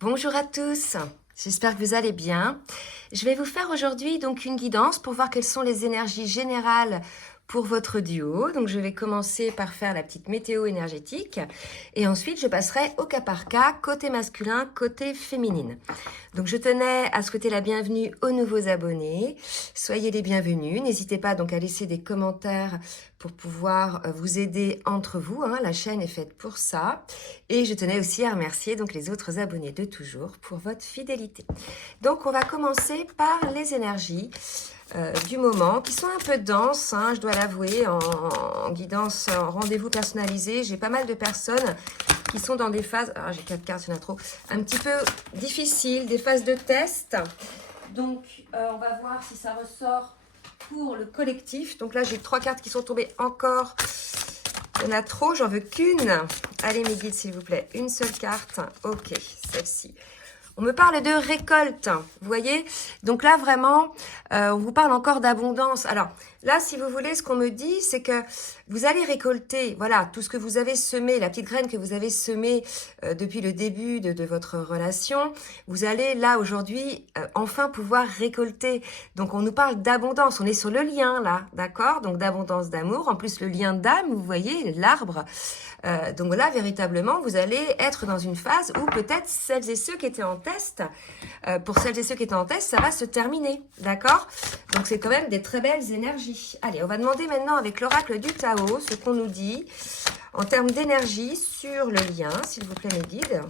Bonjour à tous, j'espère que vous allez bien. Je vais vous faire aujourd'hui donc une guidance pour voir quelles sont les énergies générales pour votre duo. Donc je vais commencer par faire la petite météo énergétique et ensuite je passerai au cas par cas, côté masculin, côté féminine. Donc je tenais à souhaiter la bienvenue aux nouveaux abonnés. Soyez les bienvenus. N'hésitez pas donc à laisser des commentaires pour pouvoir vous aider entre vous. La chaîne est faite pour ça. Et je tenais aussi à remercier donc les autres abonnés de toujours pour votre fidélité. Donc on va commencer par les énergies du moment, qui sont un peu denses, je dois l'avouer, en guidance, en rendez-vous personnalisé. J'ai pas mal de personnes qui sont dans des phases, j'ai 4 cartes, il y en a trop, un petit peu difficiles, des phases de test. Donc, on va voir si ça ressort pour le collectif. Donc là, j'ai 3 cartes qui sont tombées encore. Il y en a trop, j'en veux qu'une. Allez, mes guides, s'il vous plaît. Une seule carte. Ok, celle-ci. On me parle de récolte, vous voyez. Donc là, vraiment, on vous parle encore d'abondance. Alors là, si vous voulez, ce qu'on me dit, c'est que vous allez récolter, voilà, tout ce que vous avez semé, la petite graine que vous avez semée depuis le début de votre relation. Vous allez là, aujourd'hui, enfin pouvoir récolter. Donc on nous parle d'abondance, on est sur le lien là, d'accord. Donc d'abondance d'amour, en plus le lien d'âme, vous voyez, l'arbre. Donc là, véritablement, vous allez être dans une phase où peut-être celles et ceux qui étaient en test, pour celles et ceux qui étaient en test, ça va se terminer, d'accord? Donc c'est quand même des très belles énergies. Allez, on va demander maintenant avec l'oracle du Tao ce qu'on nous dit en termes d'énergie sur le lien, s'il vous plaît mes guides.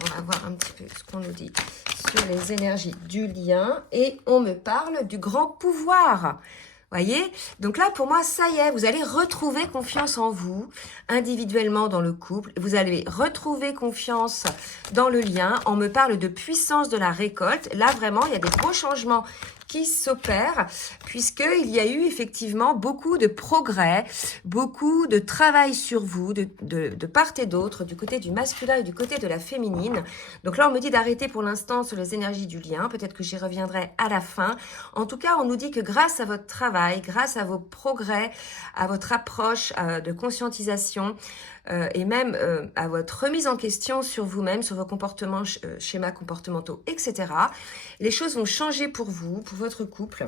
On va voir un petit peu ce qu'on nous dit sur les énergies du lien et on me parle du grand pouvoir. Voyez, donc là pour moi ça y est, vous allez retrouver confiance en vous individuellement dans le couple, vous allez retrouver confiance dans le lien. On me parle de puissance de la récolte, là vraiment il y a des gros changements qui s'opèrent puisqu'il y a eu effectivement beaucoup de progrès, beaucoup de travail sur vous, de part et d'autre, du côté du masculin et du côté de la féminine. Donc là on me dit d'arrêter pour l'instant sur les énergies du lien, peut-être que j'y reviendrai à la fin. En tout cas on nous dit que grâce à votre travail, grâce à vos progrès, à votre approche de conscientisation et même à votre remise en question sur vous-même, sur vos comportements, schémas comportementaux, etc. Les choses vont changer pour vous, pour votre couple.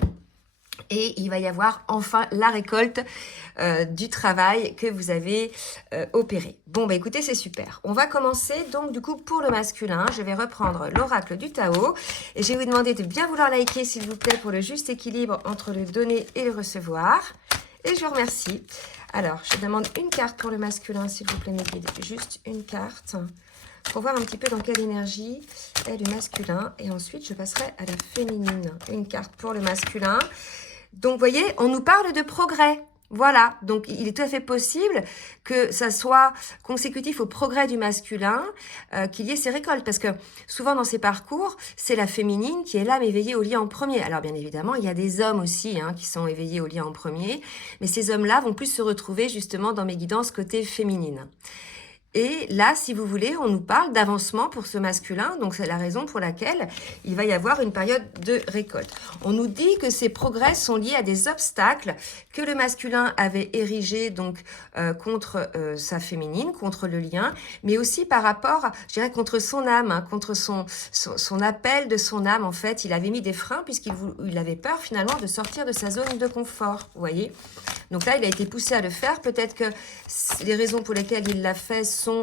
Et il va y avoir enfin la récolte du travail que vous avez opéré. Bon, bah écoutez, c'est super. On va commencer donc du coup pour le masculin. Je vais reprendre l'oracle du Tao. Et je vais vous demander de bien vouloir liker s'il vous plaît pour le juste équilibre entre le donner et le recevoir. Et je vous remercie. Alors, je demande une carte pour le masculin, s'il vous plaît, mes guides. Juste une carte pour voir un petit peu dans quelle énergie est le masculin. Et ensuite, je passerai à la féminine. Une carte pour le masculin. Donc, vous voyez, on nous parle de progrès. Voilà, donc il est tout à fait possible que ça soit consécutif au progrès du masculin, qu'il y ait ces récoltes. Parce que souvent dans ces parcours, c'est la féminine qui est l'âme éveillée au lien en premier. Alors bien évidemment, il y a des hommes aussi qui sont éveillés au lien en premier. Mais ces hommes-là vont plus se retrouver justement dans mes guidances côté féminine. Et là, si vous voulez, on nous parle d'avancement pour ce masculin. Donc, c'est la raison pour laquelle il va y avoir une période de récolte. On nous dit que ces progrès sont liés à des obstacles que le masculin avait érigés donc contre sa féminine, contre le lien, mais aussi par rapport, je dirais, contre son âme, contre son appel de son âme. En fait, il avait mis des freins puisqu'il avait peur finalement de sortir de sa zone de confort. Vous voyez ? Donc là, il a été poussé à le faire. Peut-être que les raisons pour lesquelles il l'a fait sont,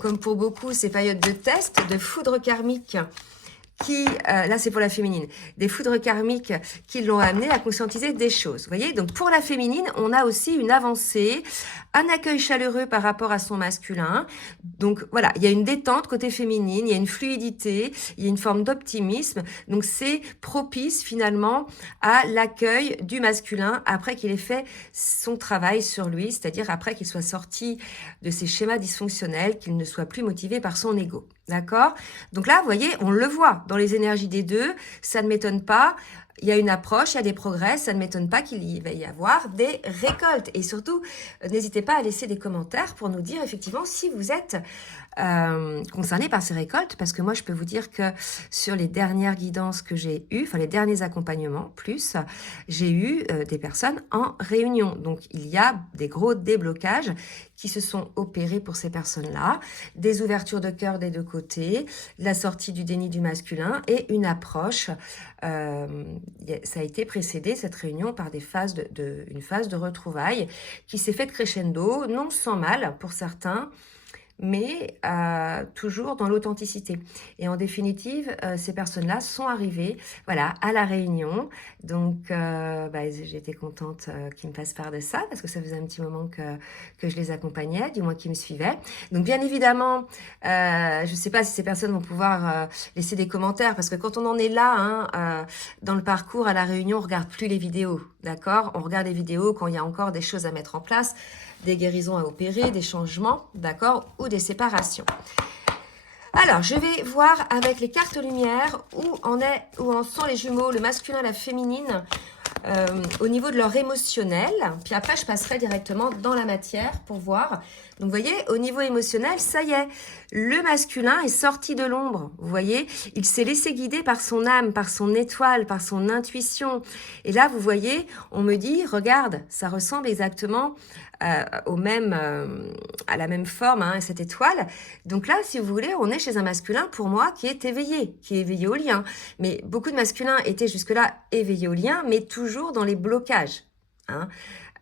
comme pour beaucoup, ces périodes de test, de foudre karmique qui, là c'est pour la féminine, des foudres karmiques qui l'ont amené à conscientiser des choses. Vous voyez, donc pour la féminine, on a aussi une avancée, un accueil chaleureux par rapport à son masculin. Donc voilà, il y a une détente côté féminine, il y a une fluidité, il y a une forme d'optimisme. Donc c'est propice finalement à l'accueil du masculin après qu'il ait fait son travail sur lui, c'est-à-dire après qu'il soit sorti de ses schémas dysfonctionnels, qu'il ne soit plus motivé par son ego. D'accord? Donc là, vous voyez, on le voit dans les énergies des deux, ça ne m'étonne pas. Il y a une approche, il y a des progrès, ça ne m'étonne pas qu'il y va y avoir des récoltes. Et surtout, n'hésitez pas à laisser des commentaires pour nous dire effectivement si vous êtes concernés par ces récoltes, parce que moi, je peux vous dire que sur les dernières guidances que j'ai eues, enfin les derniers accompagnements plus, j'ai eu des personnes en réunion. Donc, il y a des gros déblocages qui se sont opérés pour ces personnes-là, des ouvertures de cœur des deux côtés, la sortie du déni du masculin et une approche. Ça a été précédé, cette réunion, par une phase de retrouvailles qui s'est faite crescendo, non sans mal pour certains, mais toujours dans l'authenticité. Et en définitive, ces personnes-là sont arrivées voilà, à la réunion. Donc, j'étais contente qu'ils me fassent part de ça, parce que ça faisait un petit moment que je les accompagnais, du moins qu'ils me suivaient. Donc, bien évidemment, je ne sais pas si ces personnes vont pouvoir laisser des commentaires, parce que quand on en est là, dans le parcours, à la réunion, on ne regarde plus les vidéos, d'accord? On regarde les vidéos quand il y a encore des choses à mettre en place, des guérisons à opérer, des changements, d'accord, ou des séparations. Alors, je vais voir avec les cartes lumière où en sont les jumeaux, le masculin et la féminine, au niveau de leur émotionnel. Puis après, je passerai directement dans la matière pour voir. Donc, vous voyez, au niveau émotionnel, ça y est, le masculin est sorti de l'ombre. Vous voyez, il s'est laissé guider par son âme, par son étoile, par son intuition. Et là, vous voyez, on me dit, regarde, ça ressemble exactement à la même forme, cette étoile. Donc là, si vous voulez, on est chez un masculin, pour moi, qui est éveillé au lien. Mais beaucoup de masculins étaient jusque-là éveillés au lien, mais toujours dans les blocages,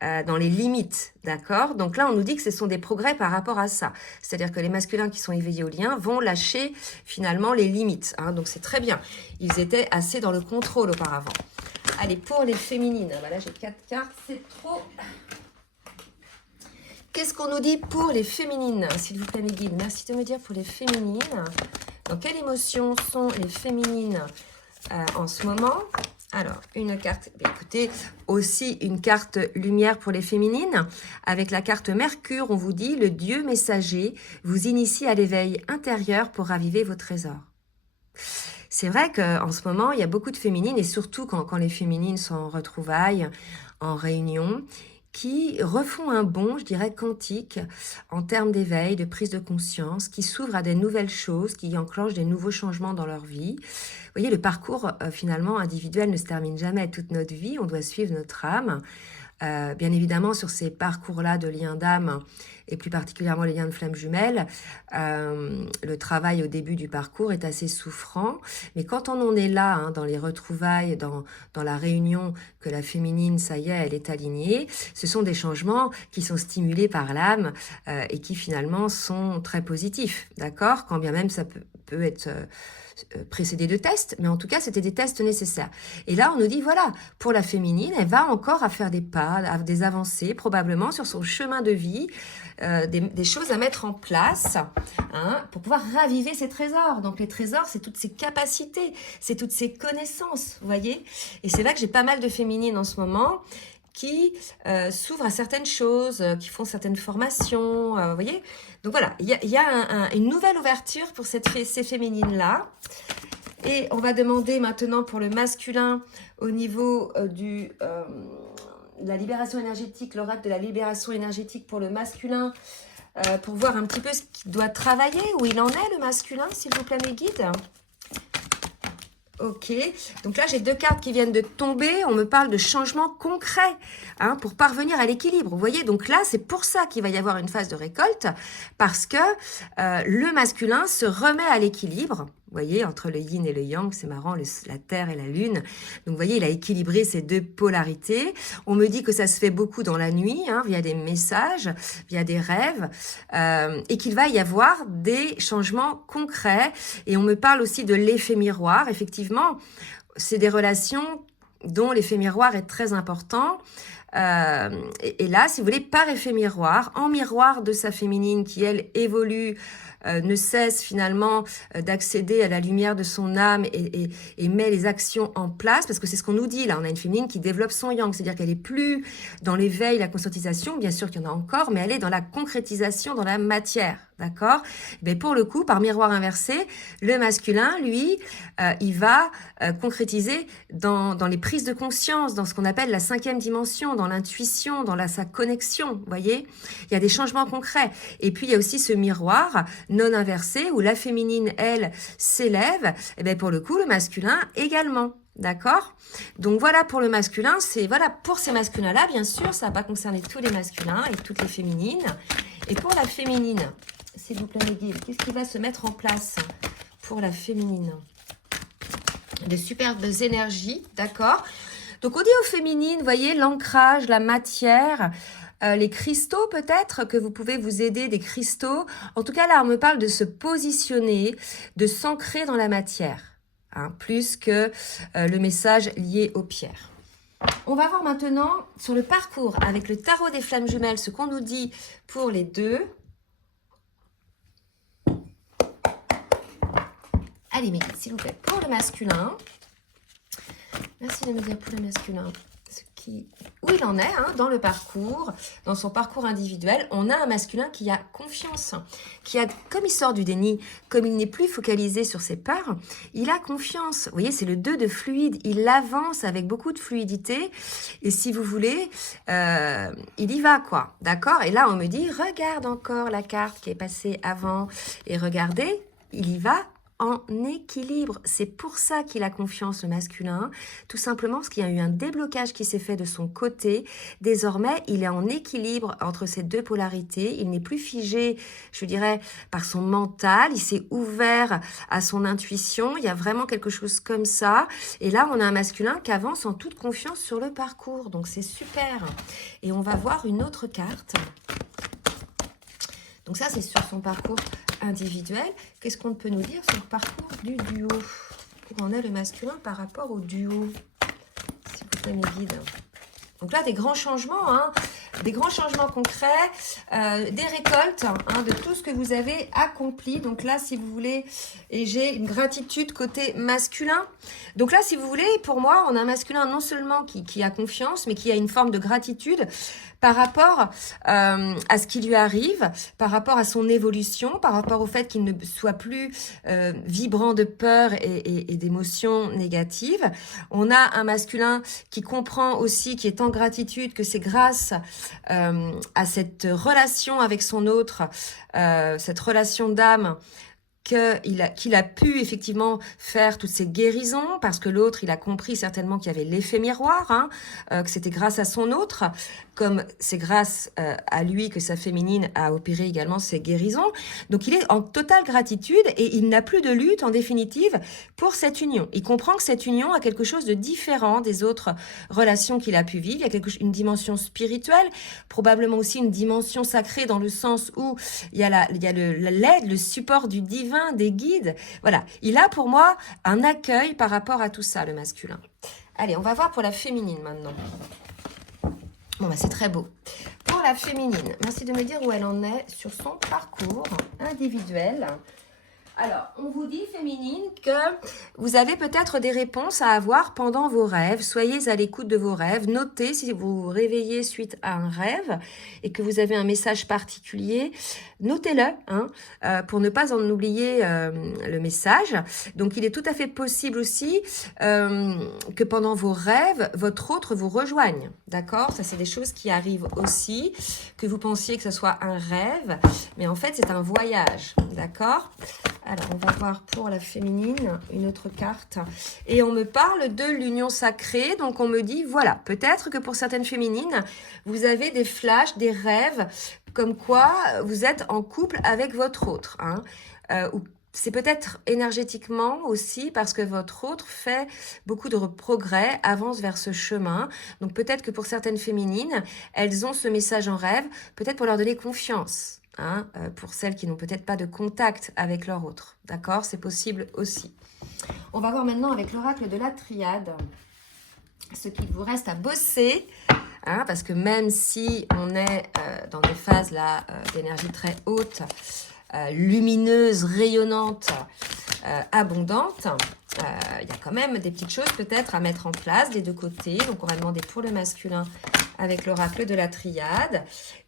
dans les limites, d'accord? Donc là, on nous dit que ce sont des progrès par rapport à ça. C'est-à-dire que les masculins qui sont éveillés au lien vont lâcher finalement les limites. Donc c'est très bien. Ils étaient assez dans le contrôle auparavant. Allez, pour les féminines. Là, j'ai 4 cartes, c'est trop... Qu'est-ce qu'on nous dit pour les féminines, s'il vous plaît, mes guides? Merci de me dire pour les féminines. Dans quelles émotions sont les féminines en ce moment? Alors, une carte, écoutez, aussi une carte lumière pour les féminines. Avec la carte Mercure, on vous dit, le Dieu messager vous initie à l'éveil intérieur pour raviver vos trésors. C'est vrai qu'en ce moment, il y a beaucoup de féminines, et surtout quand les féminines sont en retrouvailles, en réunion, qui refont un bond, je dirais, quantique, en termes d'éveil, de prise de conscience, qui s'ouvrent à des nouvelles choses, qui enclenchent des nouveaux changements dans leur vie. Vous voyez, le parcours, finalement, individuel ne se termine jamais toute notre vie, on doit suivre notre âme. Bien évidemment, sur ces parcours-là de liens d'âme, et plus particulièrement les liens de flammes jumelles, le travail au début du parcours est assez souffrant. Mais quand on en est là, dans les retrouvailles, dans la réunion, que la féminine, ça y est, elle est alignée, ce sont des changements qui sont stimulés par l'âme et qui finalement sont très positifs, d'accord? Quand bien même ça peut être... précédé de tests, mais en tout cas, c'était des tests nécessaires. Et là, on nous dit, voilà, pour la féminine, elle va encore à faire des pas, à des avancées, probablement, sur son chemin de vie, des choses à mettre en place pour pouvoir raviver ses trésors. Donc, les trésors, c'est toutes ses capacités, c'est toutes ses connaissances, vous voyez? Et c'est là que j'ai pas mal de féminines en ce moment qui s'ouvrent à certaines choses, qui font certaines formations, vous voyez? Donc voilà, il y a une nouvelle ouverture pour ces féminines-là. Et on va demander maintenant pour le masculin au niveau de la libération énergétique, l'oracle de la libération énergétique pour le masculin, pour voir un petit peu ce qu'il doit travailler, où il en est le masculin, s'il vous plaît mes guides. Ok, donc là j'ai 2 cartes qui viennent de tomber, on me parle de changements concrets pour parvenir à l'équilibre, vous voyez, donc là c'est pour ça qu'il va y avoir une phase de récolte, parce que le masculin se remet à l'équilibre, vous voyez, entre le yin et le yang, c'est marrant, la terre et la lune, donc vous voyez, il a équilibré ces 2 polarités. On me dit que ça se fait beaucoup dans la nuit, via des messages, via des rêves, et qu'il va y avoir des changements concrets, et on me parle aussi de l'effet miroir, effectivement, c'est des relations dont l'effet miroir est très important, et là, si vous voulez, par effet miroir, en miroir de sa féminine qui, elle, évolue, ne cesse finalement d'accéder à la lumière de son âme et met les actions en place, parce que c'est ce qu'on nous dit là, on a une féminine qui développe son yang, c'est-à-dire qu'elle est plus dans l'éveil, la conscientisation, bien sûr qu'il y en a encore, mais elle est dans la concrétisation, dans la matière, d'accord? Mais pour le coup, par miroir inversé, le masculin, lui, il va concrétiser dans les prises de conscience, dans ce qu'on appelle la 5e dimension, dans l'intuition, sa connexion, vous voyez? Il y a des changements concrets. Et puis, il y a aussi ce miroir non inversée, où la féminine, elle, s'élève, et bien pour le coup, le masculin également. D'accord? Donc voilà pour le masculin, c'est voilà pour ces masculins-là, bien sûr, ça va pas concerner tous les masculins et toutes les féminines. Et pour la féminine, s'il vous plaît, mes guides, qu'est-ce qui va se mettre en place pour la féminine? De superbes énergies, d'accord? Donc on dit aux féminines, vous voyez, l'ancrage, la matière, les cristaux peut-être, que vous pouvez vous aider des cristaux. En tout cas là, on me parle de se positionner, de s'ancrer dans la matière. Hein, plus que le message lié aux pierres. On va voir maintenant sur le parcours avec le tarot des flammes jumelles ce qu'on nous dit pour les deux. Allez, mais s'il vous plaît, pour le masculin. Merci de me dire pour le masculin où il en est dans le parcours, dans son parcours individuel. On a un masculin qui a confiance, comme il sort du déni, comme il n'est plus focalisé sur ses peurs, il a confiance. Vous voyez, c'est le 2 de fluide, il avance avec beaucoup de fluidité et si vous voulez, il y va quoi, d'accord? Et là, on me dit, regarde encore la carte qui est passée avant et regardez, il y va en équilibre. C'est pour ça qu'il a confiance, le masculin, tout simplement parce qu'il y a eu un déblocage qui s'est fait de son côté. Désormais, il est en équilibre entre ces deux polarités. Il n'est plus figé, je dirais, par son mental. Il s'est ouvert à son intuition. Il y a vraiment quelque chose comme ça. Et là, on a un masculin qui avance en toute confiance sur le parcours. Donc, c'est super. Et on va voir une autre carte. Donc ça, c'est sur son parcours individuel. Qu'est-ce qu'on peut nous dire sur le parcours du duo? Où en est le masculin par rapport au duo? S'il vous plaît, mes guides. Donc là, des grands changements, des grands changements concrets, des récoltes de tout ce que vous avez accompli. Donc là, si vous voulez, et j'ai une gratitude côté masculin. Donc là, si vous voulez, pour moi, on a un masculin non seulement qui a confiance, mais qui a une forme de gratitude par rapport à ce qui lui arrive, par rapport à son évolution, par rapport au fait qu'il ne soit plus vibrant de peur et d'émotions négatives. On a un masculin qui comprend aussi, qui est en gratitude, que c'est grâce à cette relation avec son autre, cette relation d'âme, qu'il a pu effectivement faire toutes ces guérisons, parce que l'autre, il a compris certainement qu'il y avait l'effet miroir, que c'était grâce à son autre, comme c'est grâce à lui que sa féminine a opéré également ces guérisons. Donc il est en totale gratitude et il n'a plus de lutte en définitive pour cette union. Il comprend que cette union a quelque chose de différent des autres relations qu'il a pu vivre. Il y a une dimension spirituelle, probablement aussi une dimension sacrée dans le sens où il y a l'aide, le support du divin, des guides. Voilà, il a pour moi un accueil par rapport à tout ça, le masculin. Allez, on va voir pour la féminine maintenant. Bon, bah, c'est très beau. Pour la féminine, merci de me dire où elle en est sur son parcours individuel. Alors, on vous dit, féminine, que vous avez peut-être des réponses à avoir pendant vos rêves. Soyez à l'écoute de vos rêves. Notez si vous vous réveillez suite à un rêve et que vous avez un message particulier. Notez-le pour ne pas en oublier le message. Donc, il est tout à fait possible aussi que pendant vos rêves, votre autre vous rejoigne. D'accord? Ça, c'est des choses qui arrivent aussi, que vous pensiez que ce soit un rêve, mais en fait, c'est un voyage. D'accord? Alors, on va voir pour la féminine une autre carte. Et on me parle de l'union sacrée. Donc, on me dit, voilà, peut-être que pour certaines féminines, vous avez des flashs, des rêves, comme quoi vous êtes en couple avec votre autre. Ou c'est peut-être énergétiquement aussi parce que votre autre fait beaucoup de progrès, avance vers ce chemin. Donc, peut-être que pour certaines féminines, elles ont ce message en rêve, peut-être pour leur donner confiance. Pour celles qui n'ont peut-être pas de contact avec leur autre. D'accord? C'est possible aussi. On va voir maintenant avec l'oracle de la triade ce qu'il vous reste à bosser. Parce que même si on est dans des phases là d'énergie très haute, lumineuse, rayonnante, abondante, il y a quand même des petites choses peut-être à mettre en place des deux côtés. Donc on va demander pour le masculin avec l'oracle de la triade.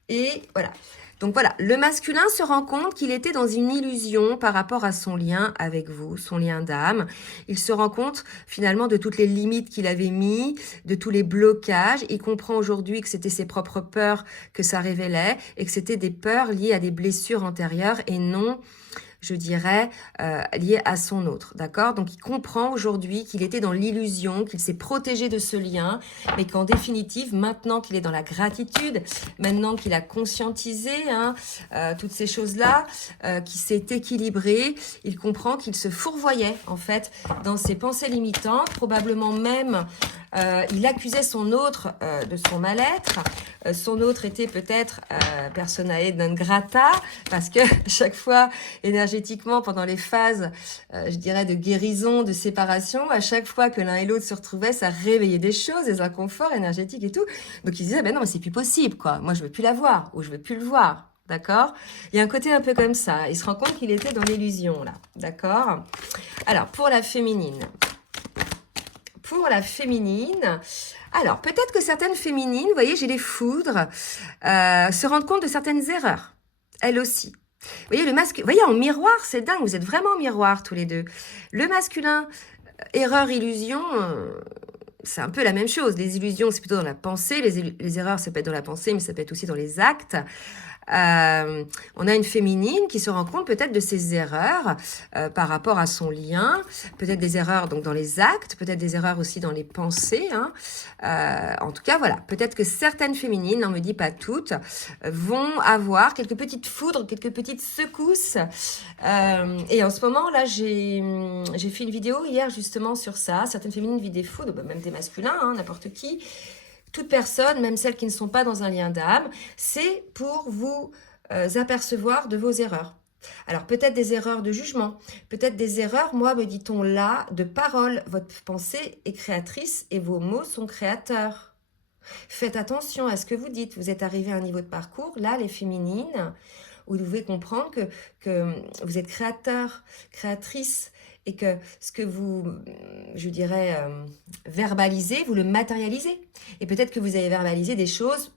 Et voilà. Donc voilà, le masculin se rend compte qu'il était dans une illusion par rapport à son lien avec vous, son lien d'âme. Il se rend compte finalement de toutes les limites qu'il avait mis, de tous les blocages. Il comprend aujourd'hui que c'était ses propres peurs que ça révélait et que c'était des peurs liées à des blessures antérieures et non, je dirais, lié à son autre, d'accord? Donc, il comprend aujourd'hui qu'il était dans l'illusion, qu'il s'est protégé de ce lien, mais qu'en définitive, maintenant qu'il est dans la gratitude, maintenant qu'il a conscientisé toutes ces choses-là, qu'il s'est équilibré, il comprend qu'il se fourvoyait, en fait, dans ses pensées limitantes, probablement même il accusait son autre de son mal-être. Son autre était peut-être personae non grata, parce que chaque fois, énergétiquement, pendant les phases, je dirais, de guérison, de séparation, à chaque fois que l'un et l'autre se retrouvaient, ça réveillait des choses, des inconforts énergétiques et tout. Donc il disait, ben non, mais c'est plus possible, quoi. Moi, je veux plus la voir, ou je veux plus le voir. D'accord? Il y a un côté un peu comme ça. Il se rend compte qu'il était dans l'illusion, là. D'accord? Alors, pour la féminine. Pour la féminine, alors peut-être que certaines féminines, vous voyez, j'ai les foudres, se rendent compte de certaines erreurs, elles aussi. Vous voyez, vous voyez, en miroir, c'est dingue, vous êtes vraiment en miroir tous les deux. Le masculin, erreur, illusion, c'est un peu la même chose. Les illusions, c'est plutôt dans la pensée, les erreurs, ça peut être dans la pensée, mais ça peut être aussi dans les actes. On a une féminine qui se rend compte peut-être de ses erreurs par rapport à son lien, peut-être des erreurs donc dans les actes, peut-être des erreurs aussi dans les pensées. En tout cas, voilà, peut-être que certaines féminines, n'en me dis pas toutes, vont avoir quelques petites foudres, quelques petites secousses. Et en ce moment, là, j'ai fait une vidéo hier justement sur ça. Certaines féminines vivent des foudres, même des masculins, n'importe qui. Toute personne, même celles qui ne sont pas dans un lien d'âme, c'est pour vous apercevoir de vos erreurs. Alors peut-être des erreurs de jugement, peut-être des erreurs, moi me dit-on là, de parole. Votre pensée est créatrice et vos mots sont créateurs. Faites attention à ce que vous dites. Vous êtes arrivé à un niveau de parcours, là les féminines, où vous devez comprendre que vous êtes créateur, créatrice, et que ce que vous, je dirais, verbalisez, vous le matérialisez. Et peut-être que vous avez verbalisé des choses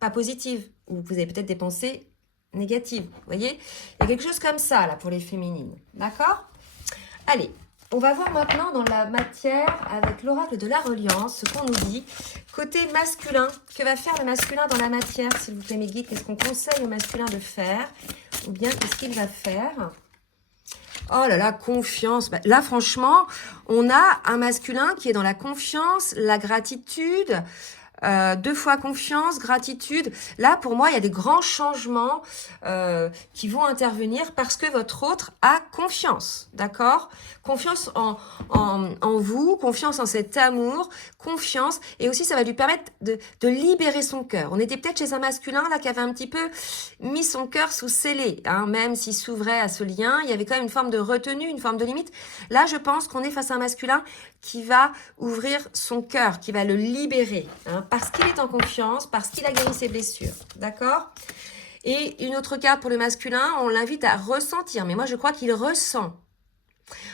pas positives, ou vous avez peut-être des pensées négatives. Vous voyez? Il y a quelque chose comme ça, là, pour les féminines. D'accord? Allez, on va voir maintenant dans la matière, avec l'oracle de la reliance, ce qu'on nous dit. Côté masculin, que va faire le masculin dans la matière, s'il vous plaît, mes guides? Qu'est-ce qu'on conseille au masculin de faire? Ou bien, qu'est-ce qu'il va faire? Oh là là, confiance. Là, franchement, on a un masculin qui est dans la confiance, la gratitude, 2 fois confiance, gratitude. Là, pour moi, il y a des grands changements qui vont intervenir parce que votre autre a confiance, d'accord? Confiance en vous, confiance en cet amour, confiance. Et aussi, ça va lui permettre de libérer son cœur. On était peut-être chez un masculin là qui avait un petit peu mis son cœur sous scellé, même s'il s'ouvrait à ce lien, il y avait quand même une forme de retenue, une forme de limite. Là, je pense qu'on est face à un masculin qui va ouvrir son cœur, qui va le libérer, parce qu'il est en confiance, parce qu'il a guéri ses blessures, d'accord? Et une autre carte pour le masculin, on l'invite à ressentir, mais moi je crois qu'il ressent.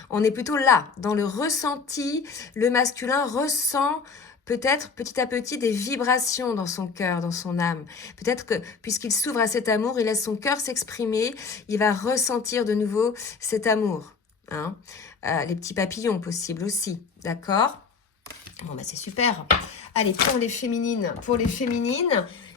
On est plutôt là, dans le ressenti, le masculin ressent peut-être petit à petit des vibrations dans son cœur, dans son âme. Peut-être que puisqu'il s'ouvre à cet amour, il laisse son cœur s'exprimer, il va ressentir de nouveau cet amour. Les petits papillons possibles aussi, d'accord? Bon, c'est super. Allez, pour les féminines,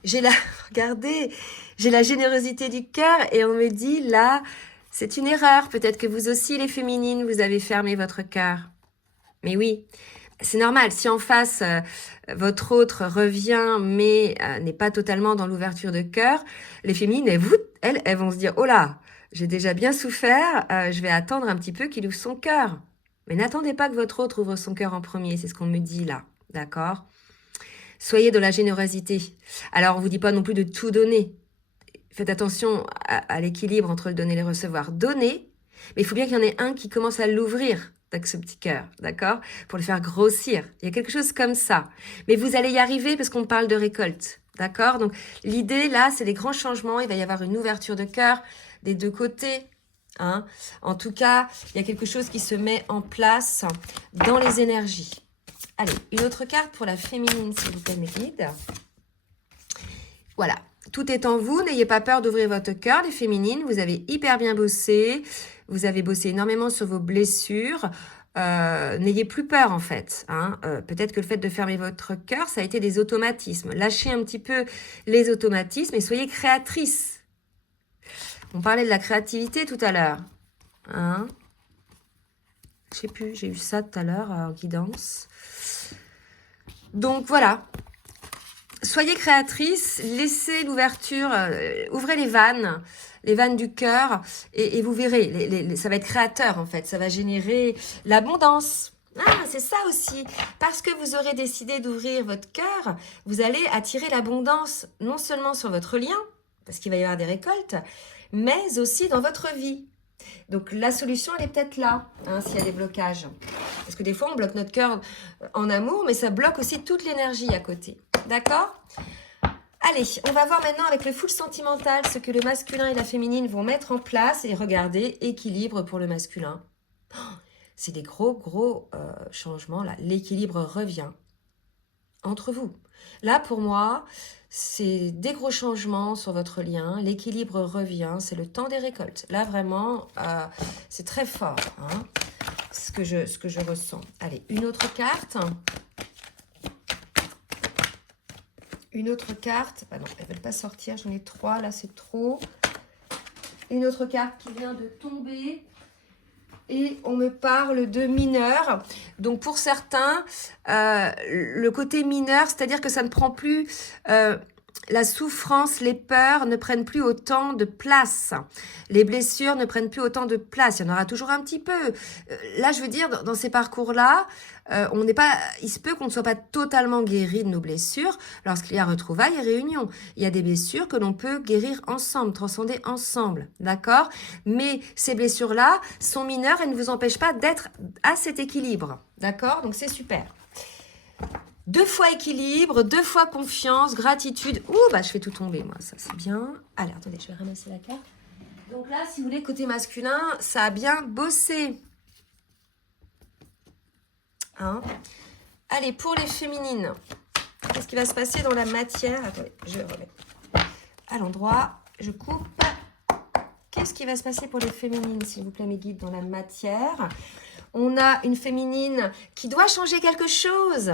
j'ai regardez, j'ai la générosité du cœur et on me dit là, c'est une erreur. Peut-être que vous aussi, les féminines, vous avez fermé votre cœur. Mais oui, c'est normal. Si en face, votre autre revient, mais n'est pas totalement dans l'ouverture de cœur, les féminines, elles vont se dire, oh là, j'ai déjà bien souffert, je vais attendre un petit peu qu'il ouvre son cœur. Mais n'attendez pas que votre autre ouvre son cœur en premier, c'est ce qu'on me dit là, d'accord? Soyez dans la générosité. Alors, on ne vous dit pas non plus de tout donner. Faites attention à l'équilibre entre le donner et le recevoir. Donnez, mais il faut bien qu'il y en ait un qui commence à l'ouvrir avec ce petit cœur, d'accord? Pour le faire grossir. Il y a quelque chose comme ça. Mais vous allez y arriver parce qu'on parle de récolte, d'accord? Donc, l'idée, là, c'est des grands changements. Il va y avoir une ouverture de cœur des deux côtés. En tout cas, il y a quelque chose qui se met en place dans les énergies. Allez, une autre carte pour la féminine, s'il vous plaît, mes guides. Voilà. Tout est en vous, n'ayez pas peur d'ouvrir votre cœur, les féminines. Vous avez hyper bien bossé. Vous avez bossé énormément sur vos blessures. N'ayez plus peur en fait. Hein. Peut-être que le fait de fermer votre cœur, ça a été des automatismes. Lâchez un petit peu les automatismes et soyez créatrice. On parlait de la créativité tout à l'heure. Hein. Je sais plus, j'ai eu ça tout à l'heure en guidance. Donc voilà. Soyez créatrice, laissez l'ouverture, ouvrez les vannes du cœur et vous verrez, ça va être créateur en fait, ça va générer l'abondance. Ah, c'est ça aussi, parce que vous aurez décidé d'ouvrir votre cœur, vous allez attirer l'abondance non seulement sur votre lien, parce qu'il va y avoir des récoltes, mais aussi dans votre vie. Donc la solution, elle est peut-être là, hein, s'il y a des blocages. Parce que des fois, on bloque notre cœur en amour, mais ça bloque aussi toute l'énergie à côté. D'accord? Allez, on va voir maintenant avec le full sentimental ce que le masculin et la féminine vont mettre en place. Et regardez, équilibre pour le masculin. Oh, c'est des gros changements là. L'équilibre revient entre vous. Là, pour moi, c'est des gros changements sur votre lien. L'équilibre revient. C'est le temps des récoltes. Là, vraiment, c'est très fort. Hein, ce que je ressens. Allez, une autre carte. Une autre carte. Bah non, elles ne veulent pas sortir. J'en ai 3. Là, c'est trop. Une autre carte qui vient de tomber. Et on me parle de mineur. Donc, pour certains, le côté mineur, c'est-à-dire que ça ne prend plus... la souffrance, les peurs ne prennent plus autant de place. Les blessures ne prennent plus autant de place. Il y en aura toujours un petit peu. Là, je veux dire, dans ces parcours-là, on n'est pas, il se peut qu'on ne soit pas totalement guéri de nos blessures lorsqu'il y a retrouvailles et réunions. Il y a des blessures que l'on peut guérir ensemble, transcender ensemble. D'accord? Mais ces blessures-là sont mineures et ne vous empêchent pas d'être à cet équilibre. D'accord? Donc, c'est super. 2 fois équilibre, 2 fois confiance, gratitude. Ouh, bah je fais tout tomber, moi, ça c'est bien. Allez, attendez, je vais ramasser la carte. Donc là, si vous voulez, côté masculin, ça a bien bossé. Hein? Allez, pour les féminines, qu'est-ce qui va se passer dans la matière? Attendez, je remets à l'endroit, je coupe. Qu'est-ce qui va se passer pour les féminines, s'il vous plaît, mes guides, dans la matière? On a une féminine qui doit changer quelque chose.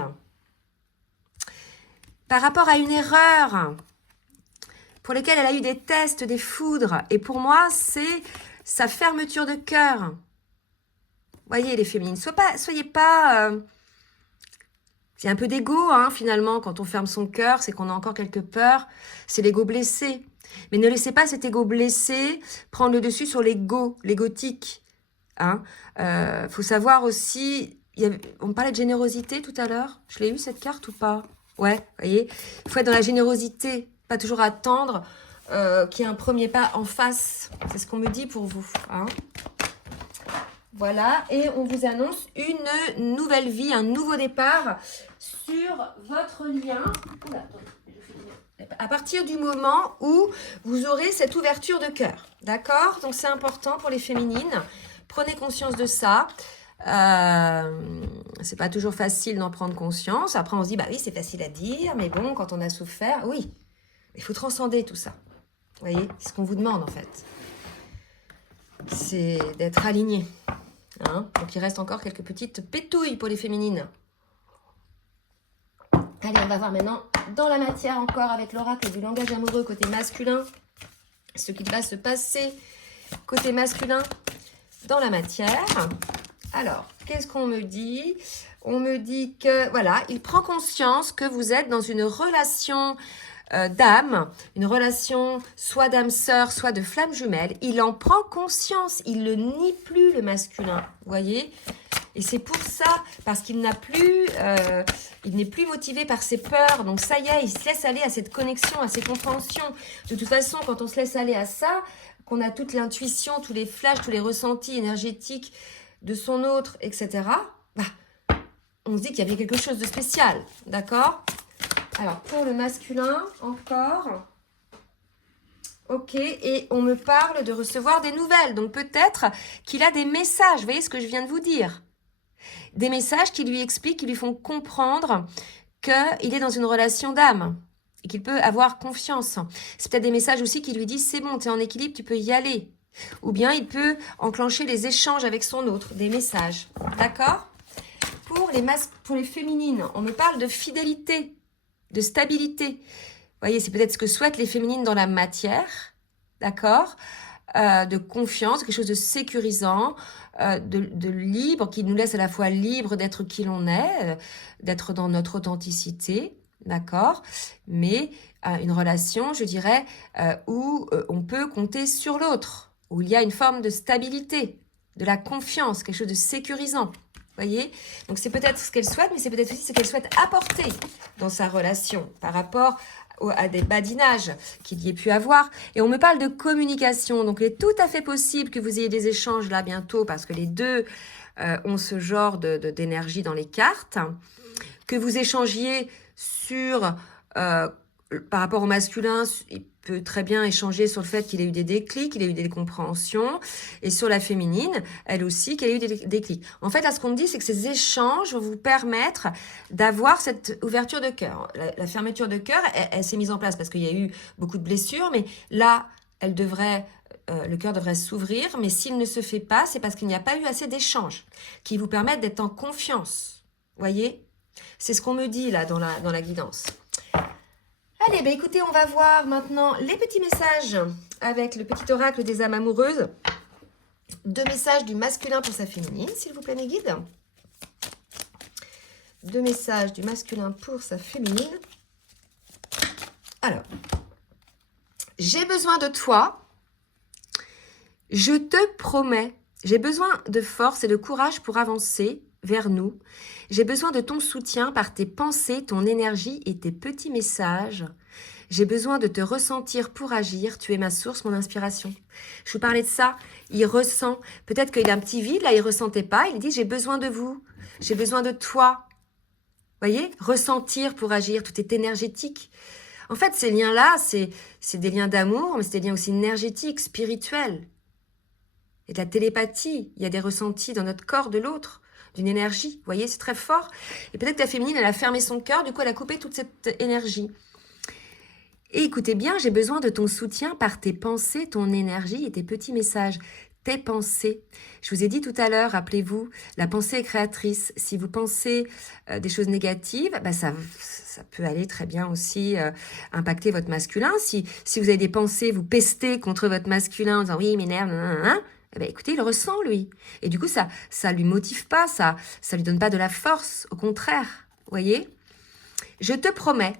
Par rapport à une erreur pour laquelle elle a eu des tests, des foudres. Et pour moi, c'est sa fermeture de cœur. Voyez les féminines, soyez pas... c'est un peu d'ego, hein, finalement, quand on ferme son cœur, c'est qu'on a encore quelques peurs. C'est l'ego blessé. Mais ne laissez pas cet ego blessé prendre le dessus sur l'égotique. Hein. Faut savoir aussi... on parlait de générosité tout à l'heure. Je l'ai eu cette carte ou pas? Ouais, vous voyez, il faut être dans la générosité, pas toujours attendre qu'il y ait un premier pas en face. C'est ce qu'on me dit pour vous. Hein. Voilà, et on vous annonce une nouvelle vie, un nouveau départ sur votre lien. Oula, attendez, à partir du moment où vous aurez cette ouverture de cœur. D'accord? Donc c'est important pour les féminines. Prenez conscience de ça. C'est pas toujours facile d'en prendre conscience. Après on se dit bah oui c'est facile à dire, mais bon quand on a souffert, oui, il faut transcender tout ça. Vous voyez, c'est ce qu'on vous demande en fait. C'est d'être aligné. Hein, donc il reste encore quelques petites pétouilles pour les féminines. Allez, on va voir maintenant dans la matière encore avec l'oracle du langage amoureux côté masculin. Ce qui va se passer côté masculin dans la matière. Alors, qu'est-ce qu'on me dit? On me dit que, voilà, il prend conscience que vous êtes dans une relation d'âme, une relation soit d'âme sœur, soit de flamme jumelle. Il en prend conscience, il ne nie plus le masculin, vous voyez? Et c'est pour ça, parce qu'il n'a plus, il n'est plus motivé par ses peurs. Donc ça y est, il se laisse aller à cette connexion, à ces compréhensions. De toute façon, quand on se laisse aller à ça, qu'on a toute l'intuition, tous les flashs, tous les ressentis énergétiques de son autre, etc., bah, on se dit qu'il y avait quelque chose de spécial, d'accord? Alors, pour le masculin, encore, ok, et on me parle de recevoir des nouvelles, donc peut-être qu'il a des messages, vous voyez ce que je viens de vous dire? Des messages qui lui expliquent, qui lui font comprendre qu'il est dans une relation d'âme. et qu'il peut avoir confiance. C'est peut-être des messages aussi qui lui disent c'est bon, tu es en équilibre, tu peux y aller. Ou bien il peut enclencher les échanges avec son autre, des messages. D'accord? Pour les féminines, on me parle de fidélité, de stabilité. Vous voyez, c'est peut-être ce que souhaitent les féminines dans la matière. D'accord? De confiance, quelque chose de sécurisant, de libre, qui nous laisse à la fois libre d'être qui l'on est, d'être dans notre authenticité, d'accord? Mais une relation, je dirais, où on peut compter sur l'autre, où il y a une forme de stabilité, de la confiance, quelque chose de sécurisant. Voyez? Donc c'est peut-être ce qu'elle souhaite, mais c'est peut-être aussi ce qu'elle souhaite apporter dans sa relation par rapport à des badinages qu'il y ait pu avoir. Et on me parle de communication. Donc, il est tout à fait possible que vous ayez des échanges là bientôt parce que les deux ont ce genre d'énergie dans les cartes. Que vous échangiez sur, par rapport au masculin, il peut très bien échanger sur le fait qu'il ait eu des déclics, qu'il ait eu des compréhensions. Et sur la féminine, elle aussi, qu'elle ait eu des déclics. En fait, là, ce qu'on me dit, c'est que ces échanges vont vous permettre d'avoir cette ouverture de cœur. La fermeture de cœur, elle s'est mise en place parce qu'il y a eu beaucoup de blessures. Mais là, elle devrait... le cœur devrait s'ouvrir. Mais s'il ne se fait pas, c'est parce qu'il n'y a pas eu assez d'échanges qui vous permettent d'être en confiance. Voyez ? C'est ce qu'on me dit là dans la guidance. Allez, bah écoutez, on va voir maintenant les petits messages avec le petit oracle des âmes amoureuses. 2 messages du masculin pour sa féminine, s'il vous plaît, mes guides. 2 messages du masculin pour sa féminine. Alors, j'ai besoin de toi. Je te promets. J'ai besoin de force et de courage pour avancer vers nous. J'ai besoin de ton soutien par tes pensées, ton énergie et tes petits messages. J'ai besoin de te ressentir pour agir. Tu es ma source, mon inspiration. Je vous parlais de ça. Il ressent. Peut-être qu'il a un petit vide. Là, il ne ressentait pas. Il dit, j'ai besoin de vous. J'ai besoin de toi. Voyez? Ressentir pour agir. Tout est énergétique. En fait, ces liens-là, c'est des liens d'amour, mais c'est des liens aussi énergétiques, spirituels. Et de la télépathie. Il y a des ressentis dans notre corps de l'autre. D'une énergie, vous voyez, c'est très fort. Et peut-être que la féminine, elle a fermé son cœur, du coup, elle a coupé toute cette énergie. Et écoutez bien, j'ai besoin de ton soutien par tes pensées, ton énergie et tes petits messages. Tes pensées. Je vous ai dit tout à l'heure, rappelez-vous, la pensée est créatrice. Si vous pensez des choses négatives, bah ça peut aller très bien aussi impacter votre masculin. Si vous avez des pensées, vous pestez contre votre masculin en disant « oui, il m'énerve », eh bien, écoutez, il le ressent, lui. Et du coup, ça lui motive pas, ça lui donne pas de la force. Au contraire, voyez. Je te promets,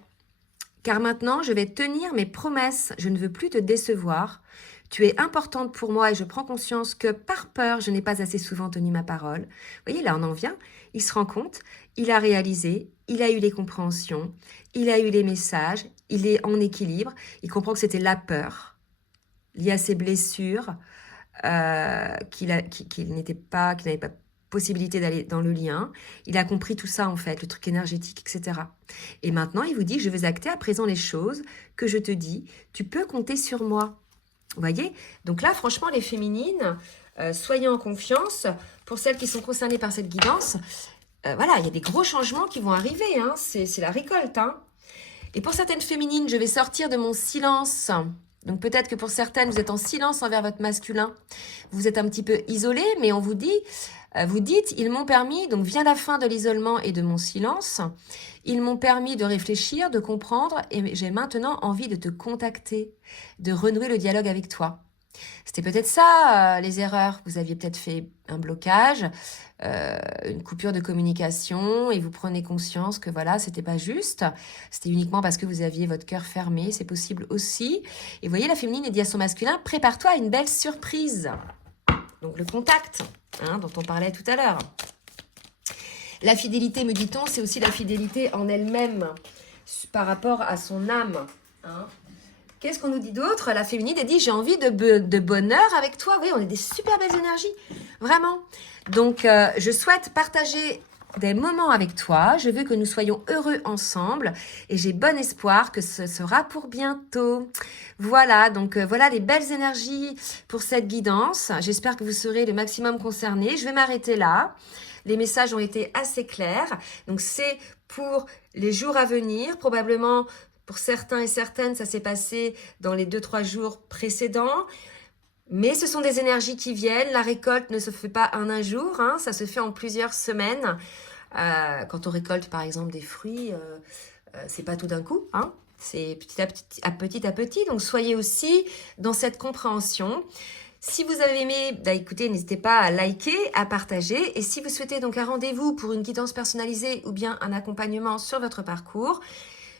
car maintenant, je vais tenir mes promesses. Je ne veux plus te décevoir. Tu es importante pour moi et je prends conscience que par peur, je n'ai pas assez souvent tenu ma parole. Vous voyez, là, on en vient. Il se rend compte, il a réalisé, il a eu les compréhensions, il a eu les messages, il est en équilibre. Il comprend que c'était la peur liée à ses blessures, qu'il n'avait pas possibilité d'aller dans le lien. Il a compris tout ça en fait, le truc énergétique, etc. Et maintenant, il vous dit, je veux acter à présent les choses que je te dis. Tu peux compter sur moi. Vous voyez? Donc là, franchement, les féminines, soyez en confiance. Pour celles qui sont concernées par cette guidance, voilà, il y a des gros changements qui vont arriver. Hein. C'est la récolte. Hein. Et pour certaines féminines, je vais sortir de mon silence. Donc peut-être que pour certaines, vous êtes en silence envers votre masculin. Vous êtes un petit peu isolé, mais on vous dit, vous dites, ils m'ont permis, donc vient la fin de l'isolement et de mon silence, ils m'ont permis de réfléchir, de comprendre, et j'ai maintenant envie de te contacter, de renouer le dialogue avec toi. C'était peut-être ça, les erreurs. Vous aviez peut-être fait un blocage, une coupure de communication et vous prenez conscience que voilà, c'était pas juste. C'était uniquement parce que vous aviez votre cœur fermé. C'est possible aussi. Et vous voyez, la féminine est dit à son masculin, prépare-toi à une belle surprise. Donc le contact, hein, dont on parlait tout à l'heure. La fidélité, me dit-on, c'est aussi la fidélité en elle-même par rapport à son âme. Hein. Qu'est-ce qu'on nous dit d'autre? La féminine, elle dit, j'ai envie de bonheur avec toi. Oui, on est des super belles énergies, vraiment. Donc, je souhaite partager des moments avec toi. Je veux que nous soyons heureux ensemble. Et j'ai bon espoir que ce sera pour bientôt. Voilà, donc voilà les belles énergies pour cette guidance. J'espère que vous serez le maximum concernés. Je vais m'arrêter là. Les messages ont été assez clairs. Donc, c'est pour les jours à venir, probablement Pour certains et certaines, ça s'est passé dans les 2-3 jours précédents. Mais ce sont des énergies qui viennent. La récolte ne se fait pas en un jour, hein, ça se fait en plusieurs semaines. Quand on récolte par exemple des fruits, c'est pas tout d'un coup, hein, c'est petit à petit. Donc soyez aussi dans cette compréhension. Si vous avez aimé, écoutez, n'hésitez pas à liker, à partager. Et si vous souhaitez donc un rendez-vous pour une guidance personnalisée ou bien un accompagnement sur votre parcours,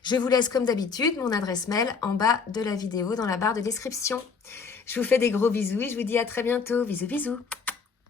je vous laisse comme d'habitude mon adresse mail en bas de la vidéo dans la barre de description. Je vous fais des gros bisous et je vous dis à très bientôt. Bisous, bisous.